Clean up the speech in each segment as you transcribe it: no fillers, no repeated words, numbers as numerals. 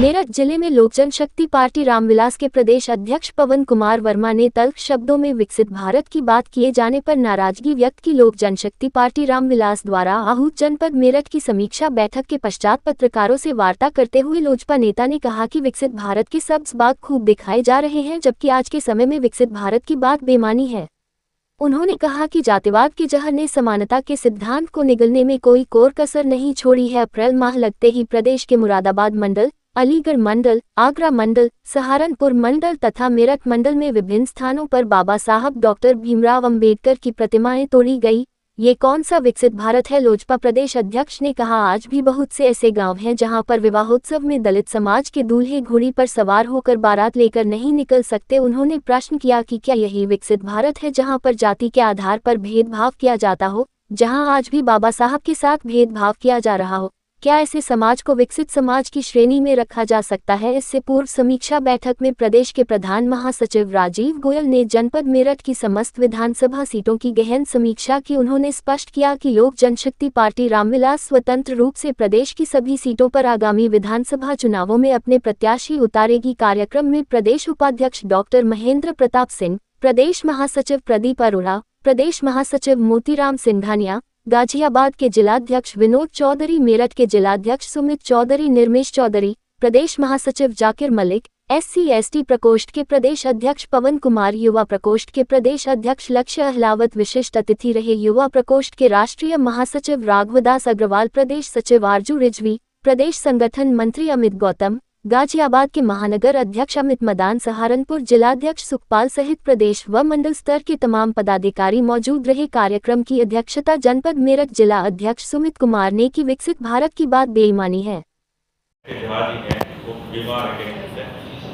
मेरठ जिले में लोक जनशक्ति पार्टी रामविलास के प्रदेश अध्यक्ष पवन कुमार वर्मा ने तल्ख शब्दों में विकसित भारत की बात किए जाने पर नाराजगी व्यक्त की। लोक जनशक्ति पार्टी रामविलास द्वारा आहूत जनपद मेरठ की समीक्षा बैठक के पश्चात पत्रकारों से वार्ता करते हुए लोजपा नेता ने कहा कि विकसित भारत के सब्ज बाग खूब दिखाए जा रहे हैं, जबकि आज के समय में विकसित भारत की बात बेमानी है। उन्होंने कहा कि जातिवाद के जहर ने समानता के सिद्धांत को निगलने में कोई कोर कसर नहीं छोड़ी है। अप्रैल माह लगते ही प्रदेश के मुरादाबाद मंडल, अलीगढ़ मंडल, आगरा मंडल, सहारनपुर मंडल तथा मेरठ मंडल में विभिन्न स्थानों पर बाबा साहब डॉक्टर भीमराव अंबेडकर की प्रतिमाएं तोड़ी गई। ये कौन सा विकसित भारत है? लोजपा प्रदेश अध्यक्ष ने कहा, आज भी बहुत से ऐसे गांव हैं जहां पर विवाहोत्सव में दलित समाज के दूल्हे घोड़ी पर सवार होकर बारात लेकर नहीं निकल सकते। उन्होंने प्रश्न किया कि क्या यही विकसित भारत है जहां पर जाति के आधार पर भेदभाव किया जाता हो, जहां आज भी बाबा साहब के साथ भेदभाव किया जा रहा हो? क्या ऐसे समाज को विकसित समाज की श्रेणी में रखा जा सकता है? इससे पूर्व समीक्षा बैठक में प्रदेश के प्रधान महासचिव राजीव गोयल ने जनपद मेरठ की समस्त विधानसभा सीटों की गहन समीक्षा की। उन्होंने स्पष्ट किया कि लोक जनशक्ति पार्टी रामविलास स्वतंत्र रूप से प्रदेश की सभी सीटों पर आगामी विधानसभा चुनावों में अपने प्रत्याशी उतारेगी। कार्यक्रम में प्रदेश उपाध्यक्ष डॉक्टर महेंद्र प्रताप सिंह, प्रदेश महासचिव प्रदीप अरोड़ा, प्रदेश महासचिव मोतीराम सिंघानिया, गाजियाबाद के जिलाध्यक्ष विनोद चौधरी, मेरठ के जिलाध्यक्ष सुमित चौधरी, निर्मेश चौधरी, प्रदेश महासचिव जाकिर मलिक, SC/ST प्रकोष्ठ के प्रदेश अध्यक्ष पवन कुमार, युवा प्रकोष्ठ के प्रदेश अध्यक्ष लक्ष्य अहलावत विशिष्ट अतिथि रहे। युवा प्रकोष्ठ के राष्ट्रीय महासचिव राघवदास अग्रवाल, प्रदेश सचिव आरजू रिजवी, प्रदेश संगठन मंत्री अमित गौतम, गाजियाबाद के महानगर अध्यक्ष अमित मदान, सहारनपुर जिलाध्यक्ष सुखपाल सहित प्रदेश व मंडल स्तर के तमाम पदाधिकारी मौजूद रहे। कार्यक्रम की अध्यक्षता जनपद मेरठ जिला अध्यक्ष सुमित कुमार ने की। विकसित भारत की बात बेईमानी है। उनका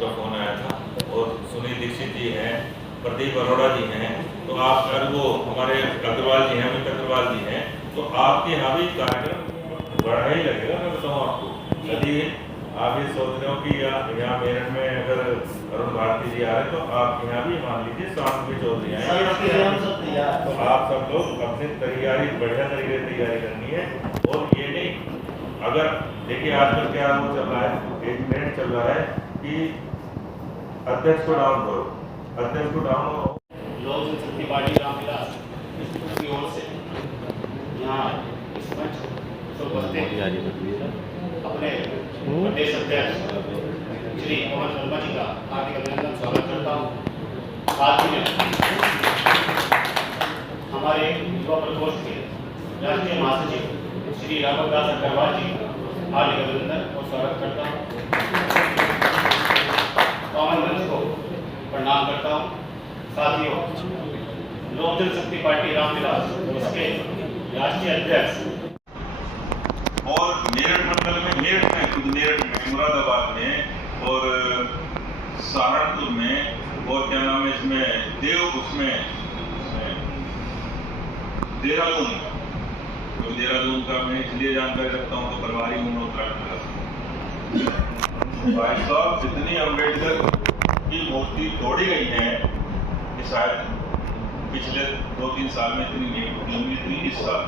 फोन आया था और सुनील दीक्षित जी हैं, प्रदीप अरोड़ा जी हैं, तो आप अगर वो हमारे अग्रवाल जी हैं, अमित अग्रवाल जी हैं, तो आपके यहाँ भी कार्यक्रम बड़ा ही लगेगा। मैं बताऊँ आपको, यदि आप ये सोच रहे हो कि यहाँ मेरठ में अगर अरुण भारती जी आ रहे तो आप यहाँ भी मान लीजिए शांति चौधरी आए, तो आप सब लोग अपनी तैयारी बढ़िया तरीके से तैयारी करनी है। और ये नहीं, अगर देखिए आजकल क्या वो चल रहा है, एक ट्रेंड चल रहा है कि अध्यक्ष को डाउन करो, अध्यक्ष को डाउन करो। लोक जनशक्ति पार्टी रामविलास की ओर से यहाँ इस मंच तो अपने प्रदेश अध्यक्ष श्री पवन वर्मा जी का हार्दिक अभिनंदन स्वागत करता हूँ। साथ ही में हमारे युवा प्रकोष्ठ के राष्ट्रीय महासचिव श्री राघवदास अग्रवाल जी हार्दिक अभिनंदन और स्वागत करता हूँ। पवन मंच को प्रणाम करता हूँ। साथियों, लोक जनशक्ति पार्टी रामविलास इसके राष्ट्रीय अध्यक्ष और मेरठ मंडल में, मेरठ में खुद मेरठ में, मुरादाबाद में और सहारनपुर में और क्या नाम है इसमें देहरादून, तो देहरादून का मैं इसलिए जानकारी रखता हूँ तो प्रभारी हूँ उत्तराखंड का। भाई साहब, जितनी अम्बेडकर की मूर्ति तोड़ी गई है, शायद पिछले 2-3 साल में इतनी नहीं थी। इस साल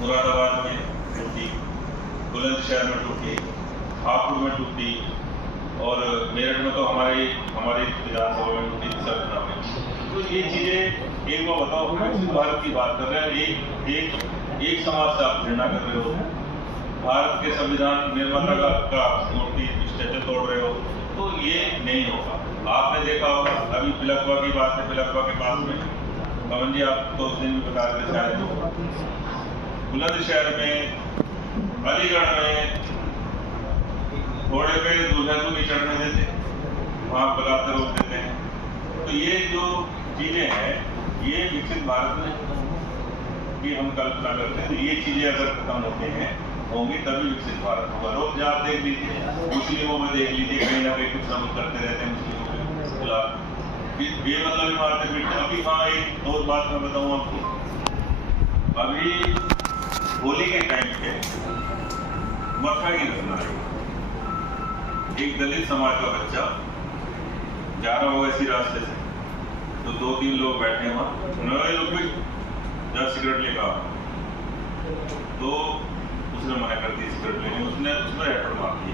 मुरादाबाद में टूटी, बुलंदशहर में टूटी, हापुड़ में टूटी और मेरठ में तो हमारी विधानसभा में टूटी सरकार में। तो ये चीजें एक बार बताओ, विकसित भारत की बात कर रहे हैं, एक समाज से आप घृणा कर रहे हो, भारत के संविधान निर्माता का मूर्ति स्टैचू तोड़ रहे हो, तो ये नहीं होगा। आपने देखा होगा अभी पिलखवा की बात है, पिलखवा के पास में पवन जी आप तो उस दिन भी बता रहे शायद बुलंदशहर में, अलीगढ़ में घोड़े पे दूल्हा को नहीं चढ़ने देते, वहां बलात्कार रोक देते हैं। तो ये जो चीजें हैं, ये विकसित भारत में की हम कल्पना करते हैं। तो ये चीजें अगर खत्म होंगी तभी विकसित भारत होगा। रोज आप देख लीजिए, मुस्लिमों में देख लीजिए, कहीं ना कहीं कुछ ना कुछ करते रहते हैं मुस्लिमों के खिलाफ, बेमतलब मारते पीटते। अभी हाँ, एक और बात मैं बताऊँ आपको, अभी होली के टाइम पे मक्का की घटना है। एक दलित समाज का बच्चा जा रहा होगा इसी रास्ते से, तो 2-3 लोग बैठे वहां, उन्होंने लोग भी जब सिगरेट लेगा तो उसने मना कर दी सिगरेट लेने, उसने हेडर मार दी,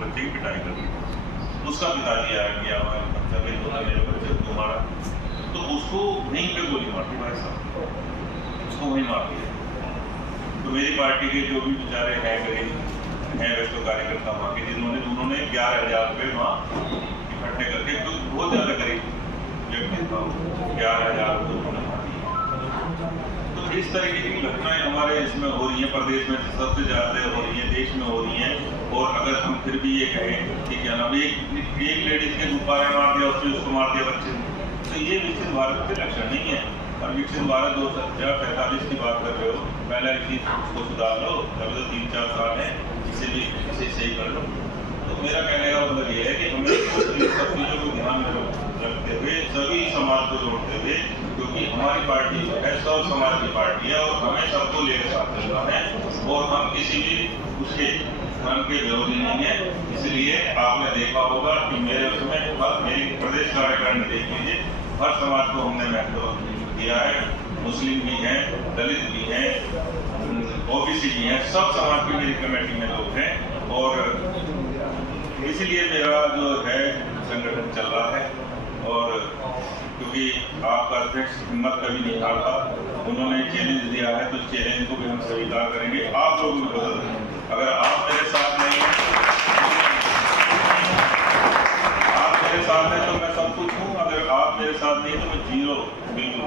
बच्चे की पिटाई कर दी। उसका पिताजी आया कि हमारे बच्चा भाई तो मेरे बच्चे को मारा, तो उसको वहीं पे गोली मार दी भाई साहब, उसको वहीं मार दिया। तो मेरी पार्टी के जो भी बेचारे हैं गरीब हैं वैसे कार्यकर्ता वहाँ के, जिन्होंने 11,000 रुपये वहाँ इकट्ठे करके, तो बहुत ज़्यादा गरीब व्यक्ति था, 11,000 रुपये उन्होंने मार दिया। तो इस तरीके की घटनाएं हमारे इसमें हो रही हैं, प्रदेश में सबसे ज़्यादा हो रही है, देश में हो रही हैं। और अगर हम फिर भी ये कहें कि क्या नाम, एक लेडीज के गुब्बारे मार दिया, उसको मार दिया बच्चे, तो ये विकसित भारत के लक्षण नहीं है। और विकसित भारत 2045 की बात कर रहे हो, पहला चीज उसको सुधार लो, अभी तो 3-4 साल है, इसे सही कर लो। तो मेरा कहने का मतलब ये है कि हमें सब चीज़ों को ध्यान में रखते हुए, सभी समाज को जोड़ते हुए, क्योंकि हमारी पार्टी जो है सब समाज की पार्टी है और हमें सबको लेकर साथ चलना है, और हम किसी भी उसके धर्म के विरोधी नहीं है। इसलिए आपने देखा होगा कि मेरे उसमें मेरी प्रदेश कार्यकारिणी देख लीजिए, हर समाज को हमने महत्व दिया है, मुस्लिम भी हैं, दलित भी हैं, ओबीसी भी हैं, सब समाज की मेरी कमेटी में लोग हैं। और इसीलिए मेरा जो है संगठन चल रहा है। और क्योंकि आपका अध्यक्ष हिम्मत कभी नहीं हारता, उन्होंने चैलेंज दिया है, तो चैलेंज को भी हम स्वीकार करेंगे। आप लोग भी बदल दें, अगर आप मेरे साथ नहीं हैं, आप मेरे साथ हैं तो मैं सब कुछ हूँ, अगर आप मेरे साथ नहीं तो मैं जीरो, बिल्कुल।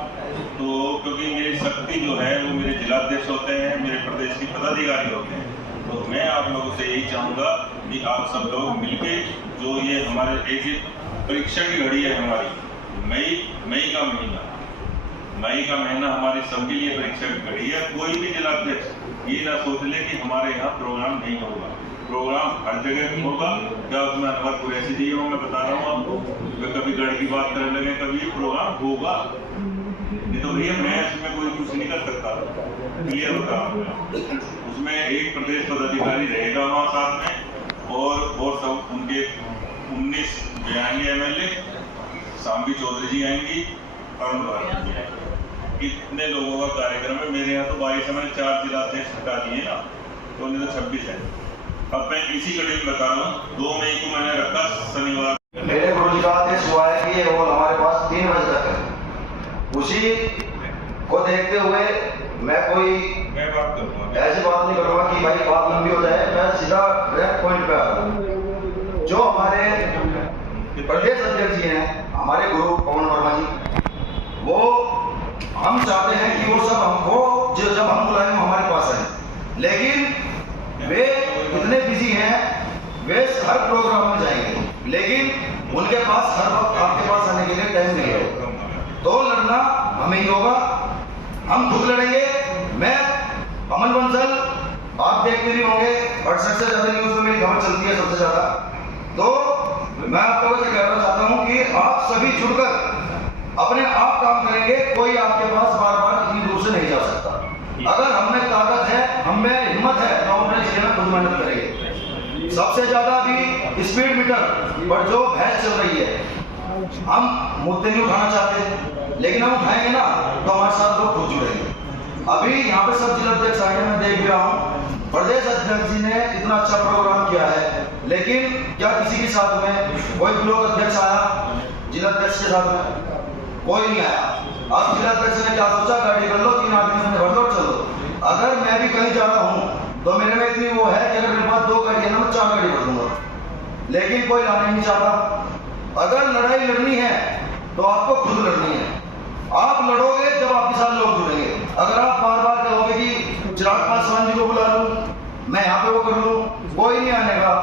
तो क्योंकि मेरी शक्ति जो है वो मेरे जिलाध्यक्ष होते हैं, मेरे प्रदेश के पदाधिकारी होते हैं। तो मैं आप लोगों से यही चाहूँगा कि आप सब लोग मिलके, जो ये हमारे एक परीक्षा की घड़ी है हमारी, मई का महीना हमारी सबके लिए परीक्षा की घड़ी है। कोई भी जिलाध्यक्ष ये ना सोच ले कि हमारे यहाँ प्रोग्राम नहीं होगा, प्रोग्राम हर जगह होगा। क्या उसमें अनवर कुरैशी जी हो, मैं बता रहा हूँ आपको, वे कभी गढ़ की बात करने लगे, कभी प्रोग्राम होगा, नहीं तो भैया मैं इसमें कोई कुछ नहीं कर सकता, क्लियर होता है। उसमें एक प्रदेश पदाधिकारी रहेगा वहाँ साथ में, और सब उनके 19 आएंगे MLA, शाम्बी चौधरी जी आएंगी, अरुण भारत जी आएंगे। इतने लोगों का कार्यक्रम है। मेरे यहाँ तो 22 मैंने 4 जिलाध्यक्ष हटा दिए ना, तो उन्हें तो 26 है। अब मैं इसी कड़ी में बता रहा हूँ, 2 मई को मैंने रखा शनिवार। मेरे गुरु जी का आदेश हुआ है कि ये हॉल हमारे पास 3 बजे तक है। उसी को देखते हुए मैं बात करूँगा, ऐसी बात नहीं करूँगा कि भाई बात लंबी हो जाए, मैं सीधा डायरेक्ट पॉइंट पे आ रहा हूँ। जो हमारे प्रदेश अध्यक्ष जी हैं, हमारे गुरु पवन वर्मा जी, वो हम चाहते हैं कि वो सब हमको जब हम बुलाएंगे हमारे पास आए, लेकिन वे इतने बिजी हैं, वे हर प्रोग्राम में जाएंगे, लेकिन उनके पास हर वक्त आपके पास आने के लिए टाइम नहीं है। तो लड़ना हमें ही होगा, हम खुद लड़ेंगे। मैं अमन बंसल, आप देखते नहीं होंगे, 68 से ज्यादा न्यूज में मेरी खबर चलती है सबसे ज्यादा। तो मैं आप लोगों से कहना चाहता हूं कि आप सभी जुड़कर अपने आप काम करेंगे, कोई आपके पास बार बार इतनी दूर से नहीं जा सकता। अगर हमें ताकत है, हमें हिम्मत है, तो हम अपने जिले में खुद मेहनत करेंगे। सबसे ज्यादा भी स्पीड मीटर पर जो बहस चल रही है, हम मुद्दे नहीं उठाना चाहते, लेकिन हम उठाएंगे ना तो हमारे साथ लोग खुद जुड़ेंगे। अभी यहाँ पे सब जिलाध्यक्ष आए हैं, मैं देख भी रहा हूँ, प्रदेश अध्यक्ष जी ने इतना अच्छा प्रोग्राम किया है, लेकिन क्या किसी के साथ में कोई ब्लॉक अध्यक्ष आया जिलाध्यक्ष के साथ में? कोई नहीं आया। अब जिलाध्यक्ष ने क्या सोचा, गाड़ी कर लो, 3 आदमी से भर लो, चलो। अगर मैं भी कहीं जा रहा हूँ तो मेरे में इतनी वो है कि अगर मेरे पास 2 गाड़ी है ना, मैं 4 गाड़ी भर दूंगा, लेकिन कोई लाने नहीं चाहता। अगर लड़ाई लड़नी है तो आपको खुद लड़नी है। आप लड़ोगे जब आपके साथ लोग जुड़ेंगे। अगर आप बार बार कहोगे कि चिराग पासवान जी को बुला लूं, मैं यहाँ पे वो कर लूं, कोई नहीं आने का।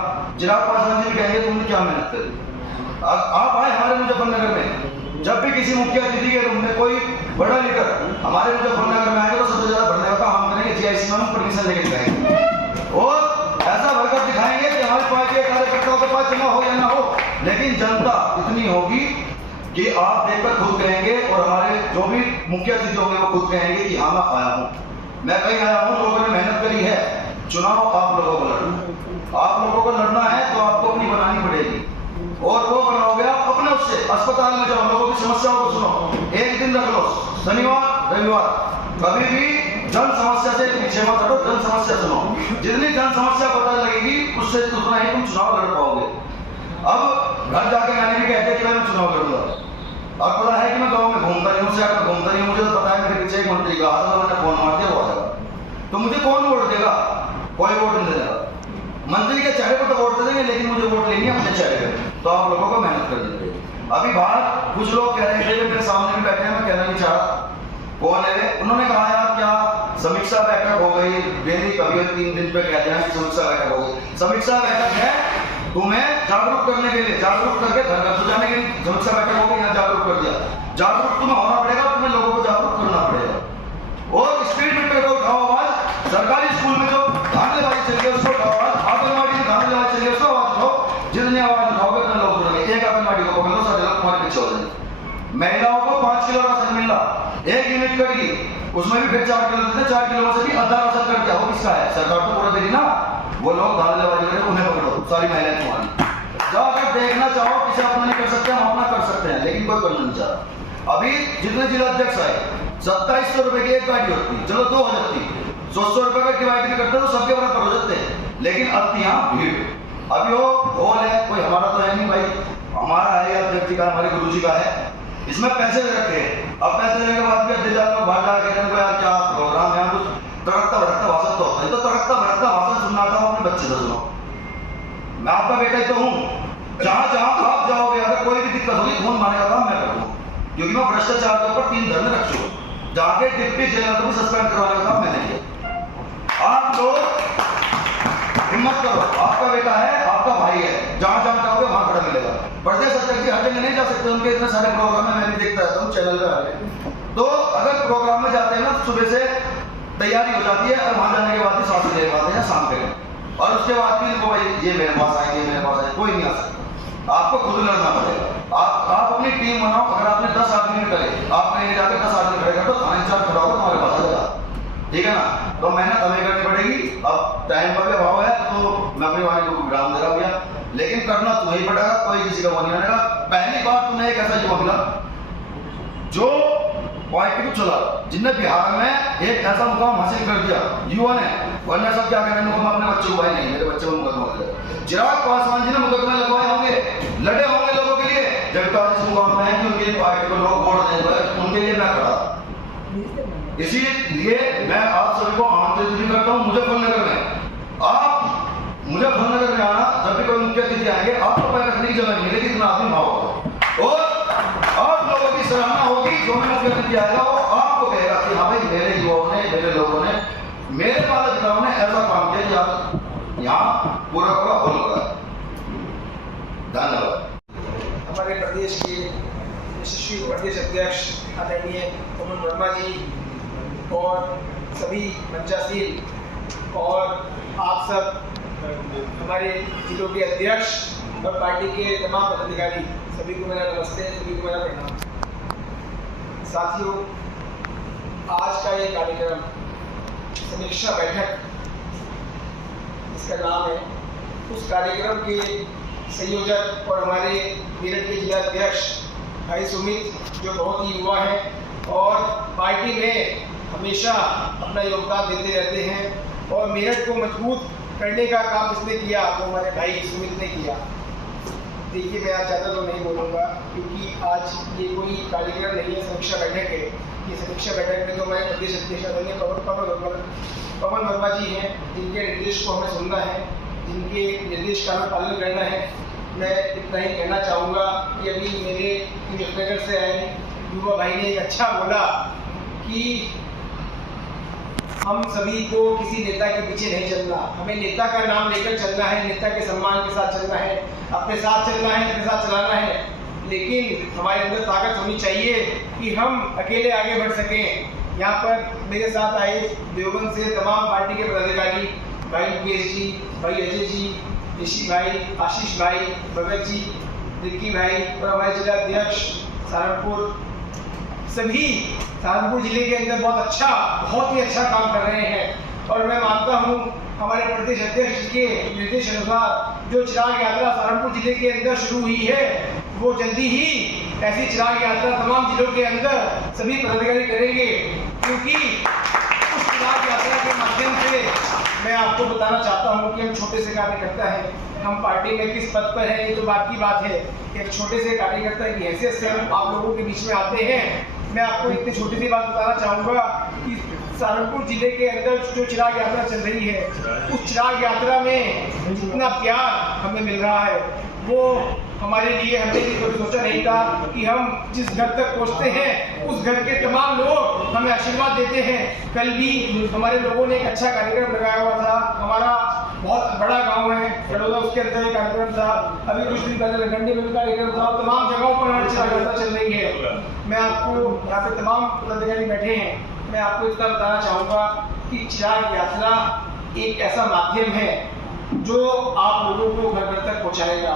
चिराग पासवान जी भी कहेंगे तुमने क्या मेहनत करी। आप आए हमारे मुजफ्फरनगर में, जब भी किसी मुख्य अतिथि के रूम में कोई बड़ा लीडर हमारे मुजफ्फरनगर में आएगा तो सबसे ज्यादा भरने का काम हम करेंगे, GIC में हम परमिशन लेके दिखाएंगे और ऐसा भरकर दिखाएंगे कि हमारी पार्टी के कार्यकर्ताओं के पास जमा हो या ना हो, लेकिन जनता इतनी होगी कि आप देखकर खुद कहेंगे, और हमारे जो भी मुख्य अतिथि होंगे वो खुद कहेंगे कि हाँ मैं आया हूँ, मैं कहीं आया हूँ, लोगों ने मेहनत करी है, चुनाव आप लोगों को लड़ना। लोगों को लड़ना है तो आपको अपनी बनानी पड़ेगी, और वो बनाओगे आप अपने उससे। अस्पताल में जाओ, लोगों की समस्याओं को सुनो, एक दिन रख लो, शनिवार रविवार, कभी भी जन समस्या से पीछे मत हटो, जन समस्या सुनो। जितनी जन समस्या पता लगेगी उससे उतना ही तुम चुनाव लड़ पाओगे। अब घर जाके मैंने भी कहते कि मैं चुनाव लड़ूंगा, और पता है कि मैं गाँव में घूमता नहीं हूँ, शहर में घूमता नहीं हूँ, मुझे तो पता है मेरे पीछे एक मंत्री का हाथ है, मैंने फोन मार दिया वो आ जाएगा, तो मुझे कौन वोट देगा? कोई वोट नहीं देगा। मंत्री के चेहरे पर तो वोट दे देंगे, लेकिन मुझे वोट लेनी है अपने चेहरे पे, तो आप लोगों को मेहनत करनी पड़ेगी। अभी बाहर कुछ लोग कह रहे थे, मेरे सामने भी बैठे हैं, मैं कहना नहीं चाह रहा कौन है वे, उन्होंने कहा यार क्या समीक्षा बैठक हो गई, डेली कभी 3 दिन पे कहते हैं कि समीक्षा बैठक हो गई। समीक्षा बैठक है तुम्हें जागरूक करने के लिए, जागरूक करके घर घर जाने के लिए समीक्षा बैठक हो गई, यहाँ जागरूक कर दिया। जागरूक तुम्हें होना पड़ेगा, तुम्हें लोगों को जागरूक करना पड़ेगा। और स्पीड मीटर को उठाओ आवाज, सरकारी स्कूल में जो धांधलेबाजी चल रही है उसको उठाओ आवाज, आंगनबाड़ी में धांधलेबाजी चल रही है उसको आवाज उठाओ। जितनी आवाज उठाओगे उतने लोग सुनेंगे। एक आंगनबाड़ी को पकड़ लो, सारे लोग तुम्हारे पीछे हो जाएंगे। महिलाओं को 5 किलो राशन मिल रहा, 1 यूनिट कटेगी, उसमें भी फिर 4 किलो देते, 4 किलो से भी आधा राशन कट गया, वो किसका है? सरकार तो पूरा दे रही ना। वो लोग धांधलेबाजी करें, उन्हें पकड़ो, सारी महिलाएं तुम्हारी। जाओ अगर देखना चाहो किसे अपना नहीं कर सकते, हम अपना कर सकते हैं, लेकिन कोई करना नहीं चाहता। अभी जितने जिला अध्यक्ष आए 2700 रुपए की एक गाड़ी होती, चलो 2 हो जाती, 100 रुपए का डिवाइड भी करते तो सबके बराबर हो जाते, लेकिन अब यहाँ भीड़। अभी वो हॉल है, कोई हमारा तो है नहीं भाई, हमारा है या अध्यक्ष का, हमारे गुरु जी का है, इसमें पैसे दे रखे हैं। अब पैसे देने के बाद भी अध्यक्ष लोग बाहर जाकर कहते हैं यार क्या प्रोग्राम है, कुछ तड़कता भड़कता भाषण तो होता है, तो तड़कता भड़कता भाषण सुनना था अपने बच्चे से सुनो। मैं आपका बेटा ही तो हूँ, जहां जहां आप जाओगे अगर कोई भी दिक्कत होगी खून मारने का काम मैं करूँगा, क्योंकि मैं भ्रष्टाचार के ऊपर 3 धरने रख चुका हूँ, जाके डिप्टी जेलर को भी सस्पेंड करवाने का काम मैंने किया। आप लोग हिम्मत करो, आपका बेटा है, आपका भाई है, जहां जहां जाओगे वहां खड़ा मिलेगा। प्रदेश अध्यक्ष जी हर जगह नहीं जा सकते, उनके इतने सारे प्रोग्राम में मैं भी देखता रहता हूँ चैनल पे। तो अगर प्रोग्राम में जाते हैं ना सुबह से तैयारी हो जाती है, और वहां जाने के बाद ही सांस ले पाते हैं शाम के, और उसके बाद भी भाई ये मेरे पास आएंगे, मेरे पास आएंगे, कोई नहीं आ सकता। आपको खुद लड़ना पड़ेगा। आप अपनी टीम बनाओ, अगर आपने 10 आदमी करे, आप कहीं जाकर 10 आदमी खड़े कर दो, थाना इंचार्ज खड़ा होगा तुम्हारे पास आ जाएगा, ठीक है ना। तो मेहनत हमें करनी पड़ेगी। अब टाइम का भी अभाव है तो मैं अपनी वाणी को विराम दे रहा हूँ भैया, लेकिन करना तुम्हें ही पड़ेगा, कोई किसी का वो नहीं बनेगा। पहली बार तुम्हें एक ऐसा युवा मिला जो पार्टी को चला, जिनने बिहार में एक ऐसा मुकाम हासिल कर दिया युवा ने, वरना सब क्या करें, मैं अपने बच्चे को भाई नहीं, मेरे बच्चे को मुकदमा लगा। चिराग पासवान जी ने मुकदमे लगवाए होंगे, लड़े होंगे लोगों के लिए, जगता जिस मुकाम में है कि उनके पार्टी को लोग वोट देंगे, उनके लिए मैं खड़ा। इसीलिए मैं आप सभी को आमंत्रित भी करता हूँ मुझे फलनगर में। आप मुझे फलनगर में आना, जब भी कोई मुख्य अतिथि आएंगे, आपको पैर रखने की जगह नहीं मिलेगी, इतना आदमी भाव होगा, और लोगों की सराहना होगी। जो भी मुख्य अतिथि आएगा वो आपको कहेगा कि हाँ भाई मेरे युवाओं ने, मेरे लोगों ने, मेरे माता पिताओं ने ऐसा काम किया कि आप यहाँ पूरा हो रहा है। धन्यवाद। हमारे प्रदेश के यशस्वी प्रदेश अध्यक्ष आदरणीय पवन वर्मा जी और सभी मंचासीन और आप सब हमारे जिलों के अध्यक्ष और पार्टी के तमाम पदाधिकारी, सभी को मेरा नमस्ते, सभी को मेरा प्रणाम। साथियों, आज का ये कार्यक्रम समीक्षा बैठक इसका नाम है, उस कार्यक्रम के संयोजक और हमारे मेरठ के जिला अध्यक्ष भाई सुमित, जो बहुत ही युवा हैं और पार्टी में हमेशा अपना योगदान देते रहते हैं, और मेरठ को मजबूत करने का काम जिसने किया वो हमारे भाई सुमित ने किया। देखिए, मैं आज ज़्यादा तो नहीं बोलूँगा क्योंकि आज ये कोई कार्यक्रम नहीं है, समीक्षा बैठक है। ये समीक्षा बैठक में तो मैं प्रदेश अध्यक्ष आदरणीय पवन वर्मा जी हैं, जिनके निर्देश को हमें सुनना है, जिनके निर्देश का हमें पालन करना है। मैं इतना ही कहना चाहूँगा कि अभी मेरे मुजफ्फरनगर से आए युवा भाई ने एक अच्छा बोला कि हम सभी को किसी नेता के पीछे नहीं चलना, हमें नेता का नाम लेकर चलना है, नेता के सम्मान के साथ चलना है, अपने साथ चलना है, अपने साथ चलाना है, लेकिन हमारे अंदर ताकत होनी चाहिए कि हम अकेले आगे बढ़ सकें। यहाँ पर मेरे साथ आए देवबंद से तमाम पार्टी के पदाधिकारी, भाई मुकेश जी, भाई अजय जी, ऋषि भाई, आशीष भाई, भगत जी, रिक्की भाई और हमारे जिला अध्यक्ष सहारनपुर, सभी सहारनपुर जिले के अंदर बहुत ही अच्छा काम कर रहे हैं। और मैं मानता हूँ हमारे प्रदेश अध्यक्ष के निर्देश अनुसार जो चिराग यात्रा सहारनपुर जिले के अंदर शुरू हुई है, वो जल्दी ही ऐसी चिराग यात्रा तमाम जिलों के अंदर सभी पदाधिकारी करेंगे, क्योंकि उस चिराग यात्रा के माध्यम से मैं आपको बताना चाहता हूँ कि हम छोटे से कार्यकर्ता हैं, हम पार्टी में किस पद पर हैं ये तो बात की बात है। एक छोटे से कार्यकर्ता की हैसियत से हम आप लोगों के बीच में आते हैं। मैं आपको इतनी छोटी सी बात बताना चाहूँगा कि सहारनपुर जिले के अंदर जो चिराग यात्रा चल रही है, उस चिराग यात्रा में जितना प्यार हमें मिल रहा है वो हमारे लिए, हमने भी कभी सोचा नहीं था कि हम जिस घर तक पहुंचते हैं उस घर के तमाम लोग हमें आशीर्वाद देते हैं। कल भी हमारे लोगों ने एक अच्छा कार्यक्रम लगाया हुआ था, हमारा बहुत बड़ा गांव है बड़ौदा, उसके अंदर एक कार्यक्रम था, अभी कुछ दिन पहले रंगंडी में भी कार्यक्रम था, तमाम जगहों पर हमारी चिराग यात्रा चल रही है। मैं आपको यहाँ पे तमाम पदाधिकारी बैठे हैं, मैं आपको इतना बताना चाहूँगा कि चिराग यात्रा एक ऐसा माध्यम है जो आप लोगों को घर घर तक पहुँचाएगा।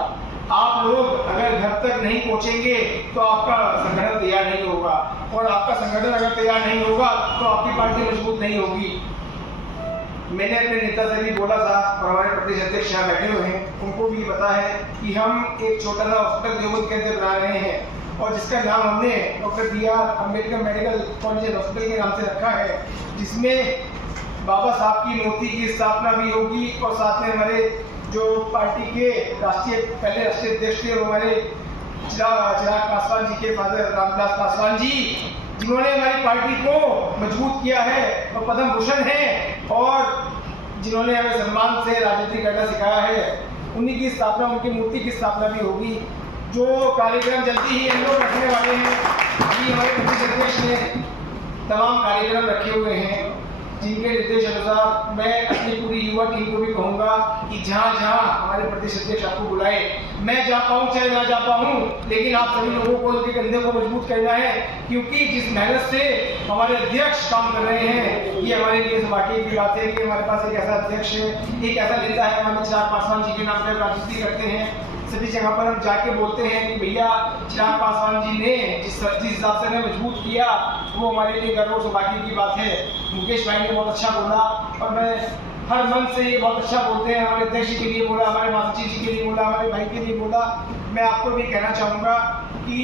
आप लोग अगर घर तक नहीं पहुँचेंगे तो आपका संगठन तैयार नहीं होगा, और आपका संगठन अगर तैयार नहीं होगा तो आपकी पार्टी मजबूत नहीं होगी। मैंने अपने नेता से भी बोला था और हमारे प्रदेश अध्यक्ष यहाँ बैठे हुए हैं, उनको भी पता है कि हम एक छोटा सा हॉस्पिटल देवबंद के अंदर बना रहे हैं, और जिसका नाम हमने doctor B.R. Ambedkar medical college and hospital के नाम से रखा है, जिसमें बाबा साहब की मूर्ति की स्थापना भी होगी, और साथ में हमारे जो पार्टी के पहले राष्ट्रीय अध्यक्ष थे हमारे चिराग पासवान जी के फादर रामविलास पासवान जी, जिन्होंने हमारी पार्टी को मजबूत किया है और पद्म भूषण है, और जिन्होंने हमें सम्मान से राजनीति करना सिखाया है, उन्हीं की स्थापना, उनकी मूर्ति की स्थापना भी होगी। जो कार्यक्रम जल्दी ही हम लोग रखने वाले हैं, अभी हमारे प्रदेश अध्यक्ष ने तमाम कार्यक्रम रखे हुए हैं, जिनके निर्देश अनुसार मैं अपनी पूरी युवा टीम को भी कहूँगा कि जहाँ जहाँ हमारे प्रदेश अध्यक्ष आपको बुलाए, मैं जा पाऊँ चाहे ना जा पाऊँ, लेकिन आप सभी लोगों को उनके कंधे को मजबूत करना है, क्योंकि जिस मेहनत से हमारे अध्यक्ष काम कर रहे हैं, ये हमारे लिए वाकई की बात है कि हमारे पास एक ऐसा अध्यक्ष है, एक ऐसा नेता है, हमारे चिराग पासवान जी के नाम पर राजनीति करते हैं। सभी जगह पर हम जाके बोलते हैं कि भैया चिराग पासवान जी ने जिस हिसाब से हमें मजबूत किया वो हमारे लिए गर्व और सौभाग्य की बात है। मुकेश भाई ने बहुत अच्छा बोला, और मैं हर मन से ये बहुत अच्छा बोलते हैं, हमारे अध्यक्ष के लिए बोला, हमारे माताजी जी के लिए बोला, हमारे भाई के लिए बोला। मैं आपको भी कहना चाहूँगा कि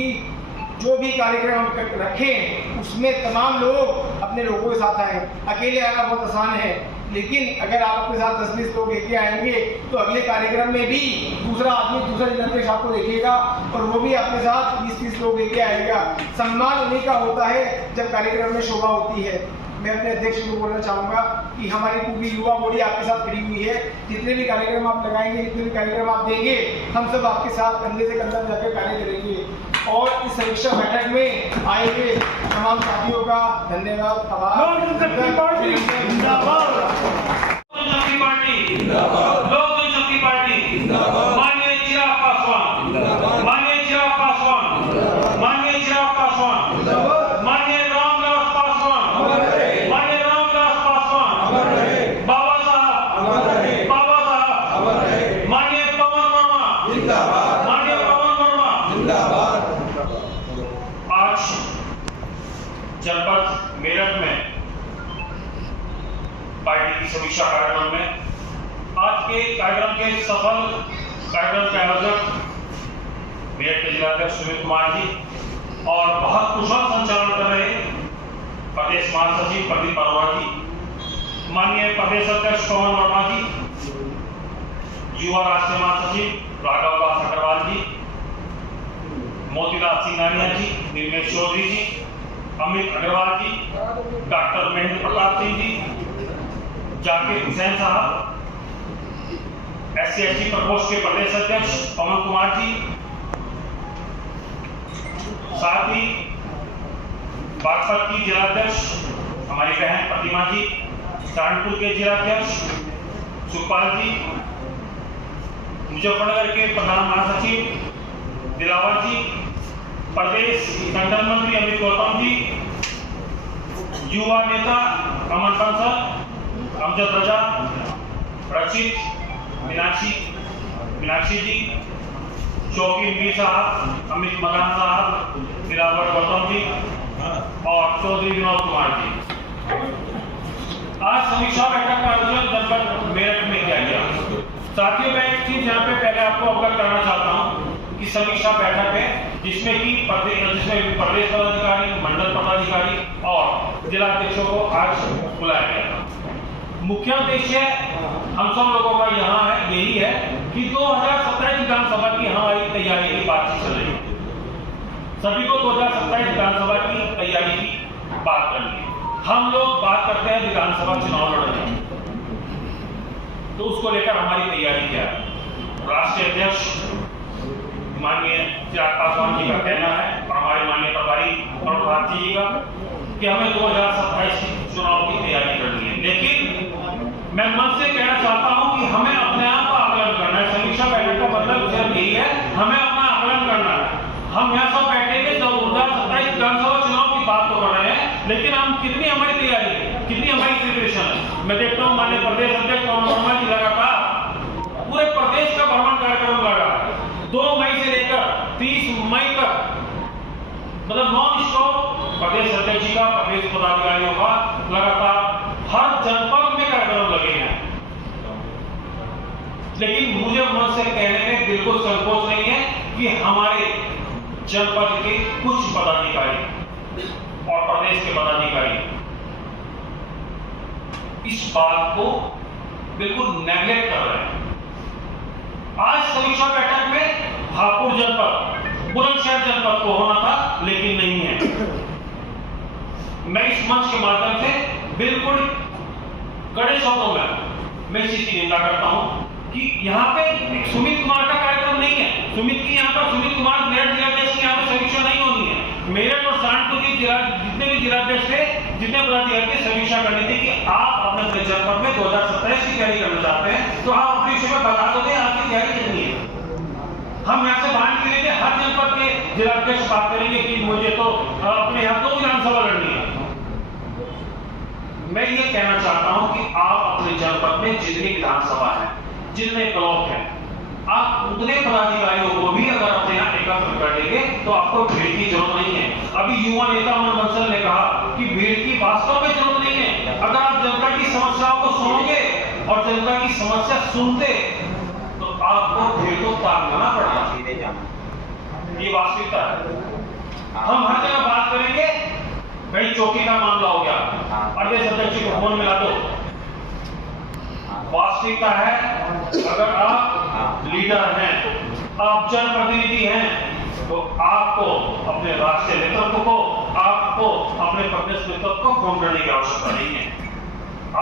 जो भी कार्यक्रम हम रखें उसमें तमाम लोग अपने लोगों के साथ आए। अकेले आना बहुत आसान है, लेकिन अगर आप अपने साथ 10-20 लोग लेके आएंगे तो अगले कार्यक्रम में भी दूसरा आदमी दूसरा जिलाध्यक्ष आपको देखेगा, और वो भी अपने साथ 20-30 लोग लेके आएगा। सम्मान उन्हीं का होता है जब कार्यक्रम में शोभा होती है। मैं अपने अध्यक्ष को बोलना चाहूँगा कि हमारी पूरी युवा बॉडी आपके साथ खड़ी हुई है, जितने भी कार्यक्रम आप लगाएंगे, जितने भी कार्यक्रम आप देंगे, हम सब आपके साथ कंधे से कंधा मिलाकर कार्य करेंगे। और इस समीक्षा बैठक में आए हुए तमाम साथियों का धन्यवाद, आभार। लोक जनशक्ति पार्टी जिंदाबाद, माननीय चिराग पासवान, माननीय चिराग पासवान, माननीय चिराग पासवान, माननीय रामविलास पासवान, माननीय रामविलास पासवान, बाबा साहब, बाबा साहब, माननीय पवन वर्मा जिंदाबाद, माननीय पवन वर्मा जिंदाबाद। आज जनपद मेरठ में पार्टी की समीक्षा कार्यक्रम में आज के कार्यक्रम के सफल कार्यक्रम के आयोजक मेरठ के जिलाध्यक्ष सुमित कुमार जी और बहुत कुशल संचालन कर रहे प्रदेश महासचिव प्रदीप अरोड़ा जी, माननीय प्रदेश अध्यक्ष पवन वर्मा जी, युवा राष्ट्रीय महासचिव राघव दास अग्रवाल जी, मोतीलाल सिंघानिया जी, निर्मेश चौधरी जी, अमित अग्रवाल जी, डॉक्टर महेंद्र प्रताप सिंह जी, जाकिर हुसैन साहब, SC/ST प्रकोष्ठ के प्रदेश अध्यक्ष पवन कुमार जी, साथ ही बागपत की जिलाध्यक्ष हमारी बहन प्रतिमा जी, सहारनपुर के जिलाध्यक्ष सुखपाल जी, मुजफ्फरनगर के प्रधान महासचिव दिलावर जी, प्रदेश संगठन मंत्री अमित गौतम जी, युवा नेता अमन बंसल, अमजद रजा, रचित, मीनाक्षी जी, शौकीन मीर साहब, अमित मदान साहब, दिलावर गौतम जी और चौधरी विनोद कुमार जी। आज समीक्षा बैठक का आयोजन जनपद मेरठ में किया गया। साथियों, मैं एक चीज यहाँ पे पहले आपको अवगत कराना चाहता हूँ कि समीक्षा बैठक है जिसमें प्रदेश पदाधिकारी, मंडल पदाधिकारी और जिलाध्यक्षों को आज बुलाया गया था। मुख्य उद्देश्य हम सब लोगों का यहाँ है यही है कि 2027 विधानसभा की हमारी तैयारी की बातचीत चल रही है। सभी को 2027 विधानसभा की तैयारी की बात करनी है। हम लोग बात करते हैं विधानसभा चुनाव लड़ने की, तो उसको लेकर हमारी तैयारी क्या है। राष्ट्रीय अध्यक्ष माननीय चिराग पासवान जी का कहना है और हमारे माननीय प्रभारी अरुण भारती जी का कि हमें 2027 की चुनाव की तैयारी करनी है। लेकिन मैं मन से कहना चाहता हूं कि हमें अपने आप का आकलन करना है। समीक्षा बैठक का मतलब सिर्फ यही है, हमें अपना आकलन करना है। हम यहाँ सब बैठेंगे 2027 विधानसभा चुनाव की बात तो कर रहे हैं, लेकिन हम कितनी हमारी तैयारी है, कितनी हमारी प्रिपरेशन है। मैं देखता हूँ माननीय प्रदेश अध्यक्ष पवन वर्मा जी लगातार पूरे प्रदेश का भ्रमण कार्यक्रम लगा है। 2 मई से लेकर 30 मई तक मतलब नॉन स्टॉप प्रदेश अध्यक्ष जी का, प्रदेश पदाधिकारियों का लगातार हर जनपद में कार्यक्रम लगे हैं। लेकिन मुझे मन से कहने में बिल्कुल संकोच नहीं है कि हमारे जनपद के कुछ पदाधिकारी और प्रदेश के पदाधिकारी इस बात को बिल्कुल नेगलेक्ट कर रहे हैं। आज समीक्षा बैठक में हापुड़ जनपद, बुलंदशहर जनपद को होना था, लेकिन नहीं है। मैं इस मंच के माध्यम से बिल्कुल कड़े शब्दों में मैं इस चीज की निंदा करता हूं कि यहाँ पे एक सुमित कुमार का कार्यक्रम नहीं है। सुमित कुमार मेरठ जिलाध्यक्ष की यहाँ पे समीक्षा नहीं होनी है। मेरठ और सहारनपुर के जितने भी जिलाध्यक्ष थे, जितने पदाधिकारी थे, समीक्षा करनी थी कि आप अपने जनपद में 2027 की तैयारी करना चाहते हैं तो आप अपने विषय में बता दो आपकी तैयारी कितनी है। हम यहाँ से बाहर निकलेंगे, हर जनपद के जिलाध्यक्ष बात करेंगे कि मुझे तो अपने यहाँ 2 विधानसभा लड़नी है। मैं ये कहना चाहता हूं कि आप अपने जनपद में जितनी विधानसभा है, जितने ब्लॉक हैं, आप उतने पदाधिकारियों को भी अगर अपने यहाँ एकत्र कर देंगे तो आपको भीड़ की जरूरत नहीं है। अभी युवा नेता अमन बंसल ने कहा कि भीड़ की वास्तव में जरूरत नहीं है। अगर आप जनता की समस्याओं को सुनोगे और जनता की समस्या सुनते तो आपको भीड़ को ताक करना पड़ेगा। ये वास्तविकता है। हम हर जगह बात करेंगे, भाई चौकी का मामला हो गया, प्रदेश अध्यक्ष को फोन मिला दो। वास्तविकता है, अगर आप लीडर हैं, आप जनप्रतिनिधि हैं, तो आपको अपने राष्ट्रीय नेतृत्व को, आपको अपने प्रदेश नेतृत्व को फोन करने की आवश्यकता नहीं है।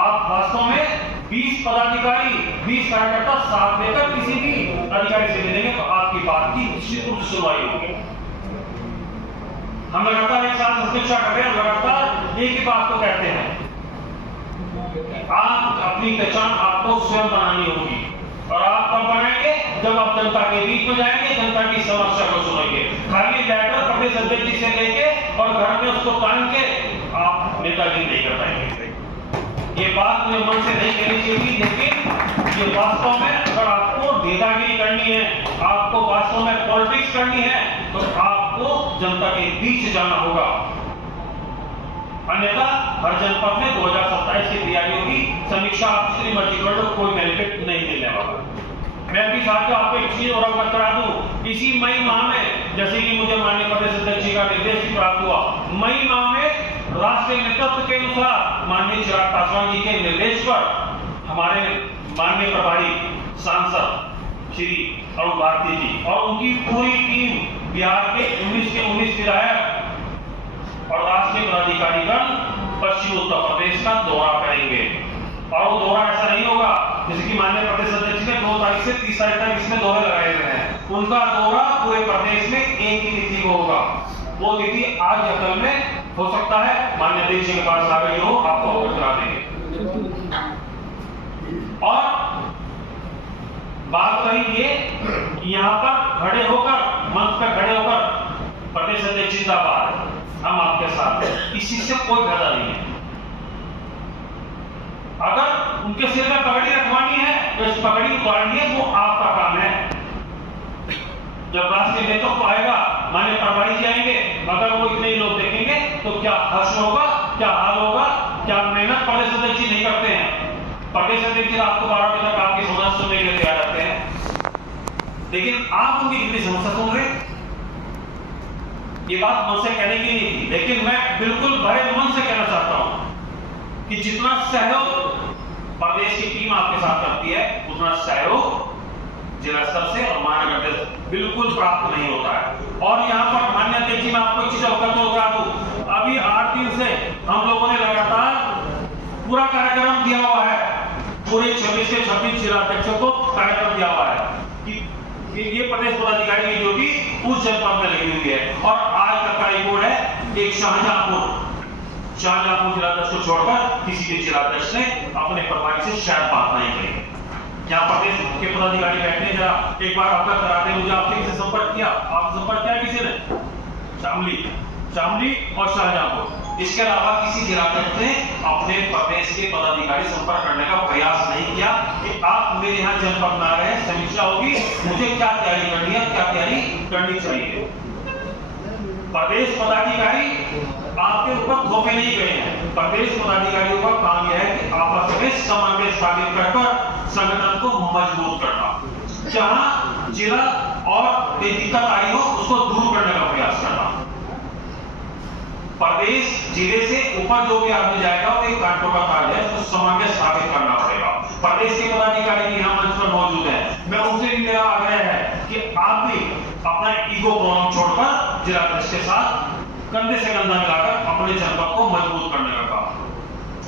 आप वास्तव में 20 पदाधिकारी, 20 कार्यकर्ता साथ लेकर किसी भी अधिकारी से मिलेंगे तो आपकी बात की निश्चित रूप से सुनवाई होगी। हम लगातार एक साथ समीक्षा कर रहे हैं, लगातार एक ही बात को कहते हैं, आप अपनी पहचान आपको स्वयं बनानी होगी। और आप कब बनाएंगे? जब आप जनता के बीच में जाएंगे, जनता की समस्या को सुनेंगे। खाली लेटर प्रदेश अध्यक्ष जी से लेके और घर में उसको टांग के आप नेतागिरी नहीं कर पाएंगे। ये बात मुझे मन से नहीं कहनी चाहिए, लेकिन ये वास्तव में अगर आपको नेतागिरी करनी है, आपको वास्तव में पॉलिटिक्स करनी है, तो आपको जनता के बीच जाना होगा। अन्यथा हर जनपद में 2027 की तैयारियों की समीक्षा आप जितनी मर्जी कर लो, कोई बेनिफिट नहीं मिलने वाला। मैं भी साथियों आपको एक चीज और अवगत करा दूं, इसी मई माह में, जैसे कि मुझे माननीय प्रदेश अध्यक्ष जी का निर्देश भी प्राप्त हुआ, मई माह में राष्ट्रीय नेतृत्व के अनुसार माननीय चिराग पासवान जी के निर्देश पर हमारे माननीय प्रभारी सांसद श्री अरुण भारती जी और उनकी पूरी टीम बिहार के 19 के 19 विधायक और राष्ट्रीय पदाधिकारीगण पश्चिम उत्तर प्रदेश का दौरा करेंगे। और वो दौरा ऐसा नहीं होगा जैसे कि माननीय प्रदेश अध्यक्ष ने 2 तारीख से 30 तारीख तक इसमें दौरे लगाए हुए हैं। उनका दौरा पूरे प्रदेश में एक ही तिथि को होगा। वो तिथि आज या कल में हो सकता है माननीय अध्यक्ष जी के पास आ गई हो, आपको अवगत करा देंगे। और बात रही ये कि यहाँ पर खड़े होकर, मंच पर खड़े होकर प्रदेश अध्यक्ष जिंदाबाद, हम आपके साथ हैं, इस चीज से कोई फायदा नहीं है। अगर उनके सिर में पगड़ी रखवानी है तो इस पगड़ी उतारनी है, वो आपका काम है। जब राष्ट्रीय नेतृत्व आएगा, माननीय प्रभारी जी आएंगे, अगर वो इतने लोग देखेंगे तो क्या हर्ष होगा, क्या हाल होगा, क्या मेहनत प्रदेश अध्यक्ष जी नहीं करते हैं? प्रदेश अध्यक्ष जी रात को 12 बजे तक आपकी समस्या सुनने के लिए तैयार रहते हैं, लेकिन आप उनकी कितनी समस्या सुन रहे? ये बात मन से कहने की नहीं थी, लेकिन मैं बिल्कुल भरे मन से कहना चाहता हूं कि जितना सहयोग प्रदेश की टीम आपके साथ करती है, उतना सहयोग जिला स्तर से और महानगर से बिल्कुल प्राप्त नहीं होता है। और यहाँ पर माननीय अध्यक्ष जी, मैं आपको एक चीज अवगत करा दूं, अभी 8 दिन से हम लोगों ने लगातार पूरा कार्यक्रम दिया हुआ है, पूरे 26 से 26 जिला अध्यक्षों को कार्यक्रम दिया हुआ है कि ये प्रदेश पदाधिकारी की ड्यूटी उस जनपद में लगी हुई है। और आज तक का रिकॉर्ड है, एक शाहजहांपुर जिला अध्यक्ष को छोड़कर किसी भी जिला अध्यक्ष ने अपने प्रभारी से शायद बात नहीं करी। यहाँ प्रदेश के पदाधिकारी बैठे, जरा एक बार अवगत कराते, मुझे आपसे किसी संपर्क किया, आपसे संपर्क किया किसी ने? शामली और शाहजहांपुर, इसके अलावा किसी जिला अध्यक्ष ने अपने प्रदेश के पदाधिकारी संपर्क करने का प्रयास नहीं किया कि आप मेरे यहाँ जनपद में आ रहे हैं, समीक्षा होगी, मुझे क्या तैयारी करनी है, क्या तैयारी करनी चाहिए। प्रदेश पदाधिकारी आपके ऊपर थोपे नहीं गए हैं। प्रदेश पदाधिकारियों का काम यह है कि आपस में समन्वय स्थापित कर संगठन को मजबूत करना, जहां जिला और दिक्कत आई हो उसको दूर करने का प्रयास करना। प्रदेश जिले से ऊपर जो भी आदमी जाएगा वो एक कांटों का कार्य है, उसको समन्वय स्थापित करना पड़ेगा। प्रदेश के पदाधिकारी भी यहाँ मंच पर मौजूद है, मैं उनसे भी मेरा आग्रह है कि आप भी अपना ईगो प्रॉब्लम छोड़कर जिला अध्यक्ष के साथ कंधे से कंधा मिलाकर अपने जनपद को मजबूत करने का काम।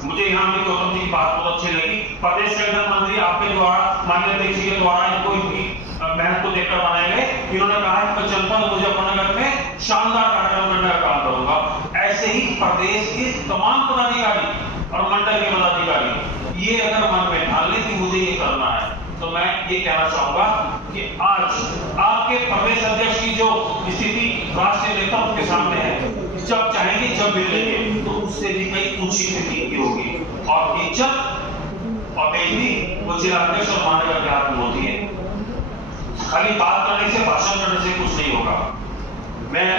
मुझे यहाँ में गौतम जी की बात बहुत अच्छी लगी। प्रदेश संगठन मंत्री आपके द्वारा, माननीय अध्यक्ष जी के द्वारा इनको इनकी मेहनत को देखकर बनाए गए। इन्होंने कहा कि जनपद मुजफ्फरनगर में शानदार कार्यक्रम करने का काम करूंगा। ऐसे ही प्रदेश के तमाम पदाधिकारी और मंडल के पदाधिकारी ये अगर मन में ठान ले कि मुझे ये करना है, तो मैं ये कहना चाहूंगा कि आज आपके प्रदेश अध्यक्ष की जो स्थिति राष्ट्रीय नेतृत्व के सामने है, जब चाहेंगे जब मिलेंगे तो उससे भी कई ऊंची स्थिति की होगी। और इज्जत और बेइज्जती वो जिला अध्यक्ष और महानगर के हाथ में होती है। खाली बात करने से, भाषण करने से कुछ नहीं होगा। मैं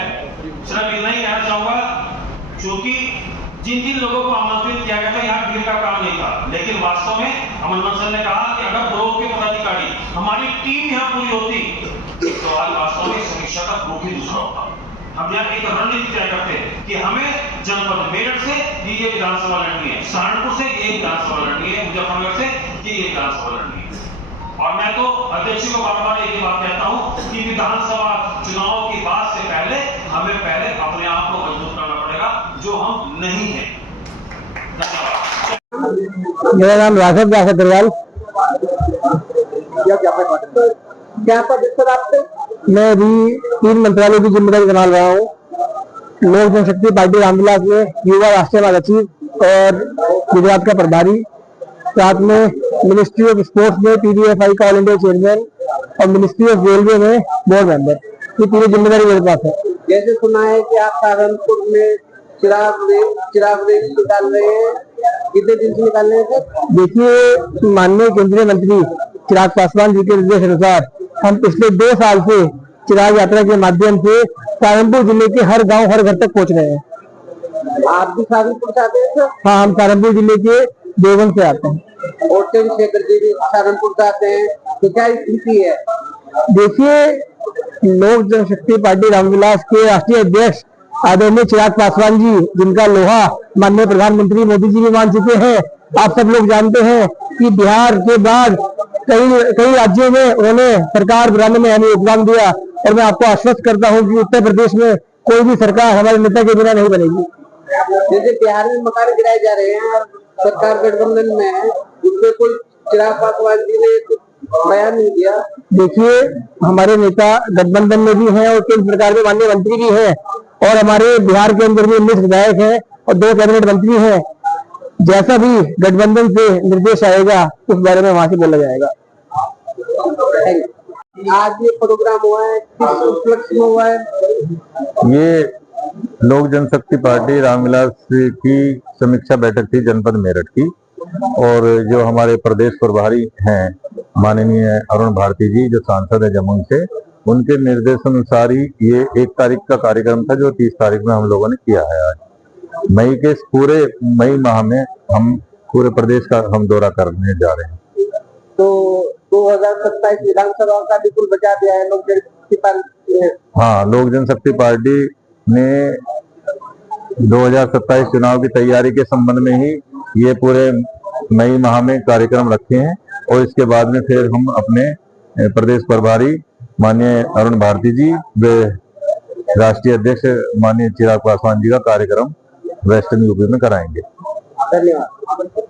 सिर्फ इतना ही कहना चाहूंगा, क्योंकि जिन जिन लोगों को आमंत्रित किया गया था यहाँ भीड़ का काम नहीं था, लेकिन वास्तव में अमन मंसल ने कहा कि अगर ब्लॉक के पदाधिकारी हमारी टीम यहाँ पूरी होती तो आज वास्तव में समीक्षा का ग्रुप ही दूसरा होता। हम यहाँ एक रणनीति तय करते हैं कि हमें जनपद मेरठ से ये विधानसभा लड़नी है, सहारनपुर से ये विधानसभा लड़नी है, मुजफ्फरनगर से ये विधानसभा लड़नी है। और मैं तो अध्यक्ष को बार बार एक ही बात कहता हूं कि विधानसभा चुनाव की बात से पहले हमें पहले अपने आप को मजबूत करना पड़ेगा, जो हम नहीं है। धन्यवाद। मेरा नाम राघव अग्रवाल। क्या पद सर आपसे? मैं अभी 3 मंत्रालयों की जिम्मेदारी संभाल रहा हूँ। लोक जनशक्ति पार्टी रामविलास में युवा राष्ट्रीय महासचिव और गुजरात का प्रभारी, साथ में मिनिस्ट्री ऑफ स्पोर्ट्स में PDFI का ऑल इंडिया चेयरमैन और मिनिस्ट्री ऑफ रेलवे में बोर्ड मेंबर। ये पूरी जिम्मेदारी मेरे पास है। जैसे सुना है कि आप सहारनपुर में चिराग रेस निकाल रहे हैं, कितने दिन से निकाल रहे हैं सर? देखिए, माननीय केंद्रीय मंत्री चिराग पासवान जी के निर्देश अनुसार हम पिछले 2 साल से चिराग यात्रा के माध्यम से सहारनपुर जिले के हर गांव हर घर तक पहुंच रहे हैं। आप भी सहारनपुर से आते हैं सर? हाँ, हम सहारनपुर जिले के देवगंज से आते हैं। और चंद्रशेखर जी भी सहारनपुर से आते हैं, तो क्या स्थिति है? देखिए, लोक जनशक्ति पार्टी रामविलास के राष्ट्रीय अध्यक्ष आदरणीय चिराग पासवान जी, जिनका लोहा माननीय प्रधानमंत्री मोदी जी भी मान चुके हैं। आप सब लोग जानते हैं कि बिहार के बाद कई राज्यों में उन्होंने सरकार बनाने में हमें योगदान दिया, और मैं आपको आश्वस्त करता हूं कि उत्तर प्रदेश में कोई भी सरकार हमारे नेता के बिना नहीं बनेगी। जैसे बिहार में मकान गिराए जा रहे हैं, सरकार गठबंधन में है, उसमें कोई चिराग पासवान जी ने बयान नहीं दिया। देखिए, हमारे नेता गठबंधन में भी हैं और केंद्र सरकार में माननीय मंत्री भी हैं, और हमारे बिहार के अंदर भी 19 विधायक हैं और 2 कैबिनेट मंत्री हैं। जैसा भी गठबंधन से निर्देश आएगा उस बारे में वहां से बोला जाएगा। आज ये प्रोग्राम हुआ है, किस उपलक्ष्य में हुआ है? ये लोक जनशक्ति पार्टी रामविलास की समीक्षा बैठक थी जनपद मेरठ की, और जो हमारे प्रदेश प्रभारी हैं माननीय अरुण भारती जी, जो सांसद है जमुई से, उनके निर्देशानुसार ही ये 1 तारीख का कार्यक्रम था, जो 30 तारीख में हम लोगों ने किया है आज। मई के इस पूरे मई माह में हम पूरे प्रदेश का हम दौरा करने जा रहे हैं। तो 2027 विधानसभा का भी कुल बचा दिया है लोक जनशक्ति पार्टी। हाँ, लोक जनशक्ति पार्टी ने 2027 चुनाव की तैयारी के संबंध में ही ये पूरे मई माह में कार्यक्रम रखे हैं और इसके बाद में फिर हम अपने प्रदेश प्रभारी माननीय अरुण भारती जी व राष्ट्रीय अध्यक्ष माननीय चिराग पासवान जी का कार्यक्रम वेस्टर्न यूपी में कराएंगे। धन्यवाद।